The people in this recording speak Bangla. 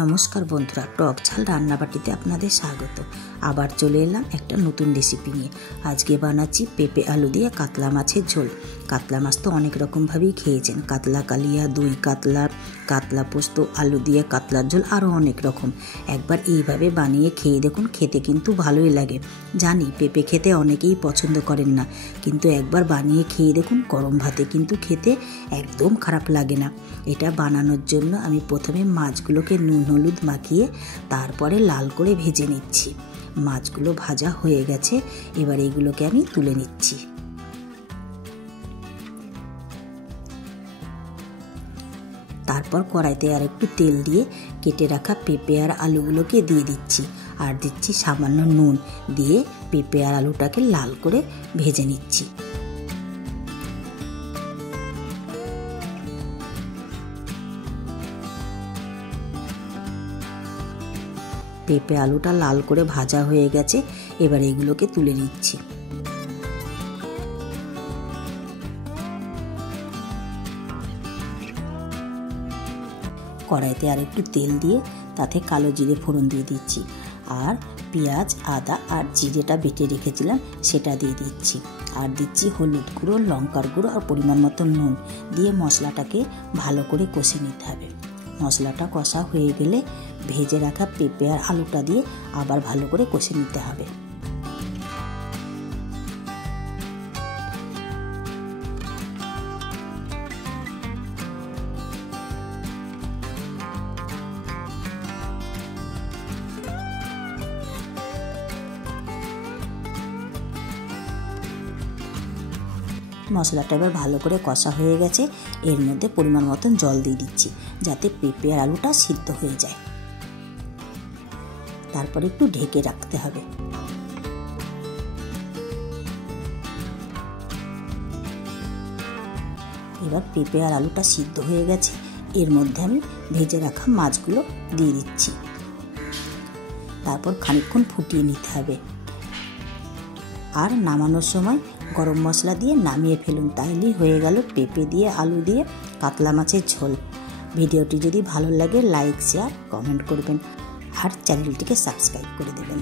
নমস্কার বন্ধুরা, টক ঝাল রান্নাবাটিতে আপনাদের স্বাগত। আবার চলে এলাম একটা নতুন রেসিপি নিয়ে। আজকে বানাচ্ছি পেঁপে আলু দিয়ে কাতলা মাছের ঝোল। কাতলা মাছ তো অনেক রকমভাবেই খেয়েছেন, কাতলা কালিয়া, দই কাতলা, কাতলা পোস্ত, আলু দিয়ে কাতলার ঝোল, আরও অনেক রকম। একবার এইভাবে বানিয়ে খেয়ে দেখুন, খেতে কিন্তু ভালোই লাগে। জানি পেঁপে খেতে অনেকেই পছন্দ করেন না, কিন্তু একবার বানিয়ে খেয়ে দেখুন, গরম ভাতে কিন্তু খেতে একদম খারাপ লাগে না। এটা বানানোর জন্য আমি প্রথমে মাছগুলোকে নুন হলুদ মাখিয়ে তারপরে লাল করে ভেজে নিচ্ছি। মাছগুলো ভাজা হয়ে গেছে, এবার এগুলোকে আমি তুলে নিচ্ছি। তারপর কড়াইতে আর একটু তেল দিয়ে কেটে রাখা পেঁপে আর আলুগুলোকে দিয়ে দিচ্ছি, আর দিচ্ছি সামান্য নুন, দিয়ে পেঁপে আর আলুটাকে লাল করে ভেজে নিচ্ছি। পেঁপে আলুটা লাল করে ভাজা হয়ে গেছে, এবার এগুলোকে তুলে নিচ্ছি। কড়াইতে আর একটু তেল দিয়ে তাতে কালো জিরে ফোড়ন দিয়ে দিচ্ছি, আর পেঁয়াজ, আদা আর জিরেটা বেটে রেখেছিলাম সেটা দিয়ে দিচ্ছি, আর দিচ্ছি হলুদ গুঁড়ো, লঙ্কার গুঁড়ো আর পরিমাণ মতো নুন দিয়ে মশলাটাকে ভালো করে কষে নিতে হবে। মশলাটা কষা হয়ে গেলে ভেজে রাখা পেঁপে আর আলুটা দিয়ে আবার ভালো করে কষে নিতে হবে। মশলাটা এবার ভালো করে কষা হয়ে গেছে, এর মধ্যে পরিমাণ মতন জল দিয়ে দিচ্ছি, যাতে পেঁপে আর আলুটা সিদ্ধ হয়ে যায়। তারপর একটু ঢেকে রাখতে হবে। এবার পেঁপে আর আলুটা সিদ্ধ হয়ে গেছে, এর মধ্যে আমি ভেজে রাখা মাছগুলো দিয়ে দিচ্ছি। তারপর খানিকক্ষণ ফুটিয়ে নিতে হবে, আর নামানোর সময় গরম মশলা দিয়ে নামিয়ে ফেলুন। তাইলেই হয়ে গেল পেঁপে দিয়ে আলু দিয়ে কাতলা মাছের ঝোল। ভিডিওটি যদি ভালো লাগে লাইক, শেয়ার, কমেন্ট করবেন, আর চ্যানেলটিকে সাবস্ক্রাইব করে দেবেন।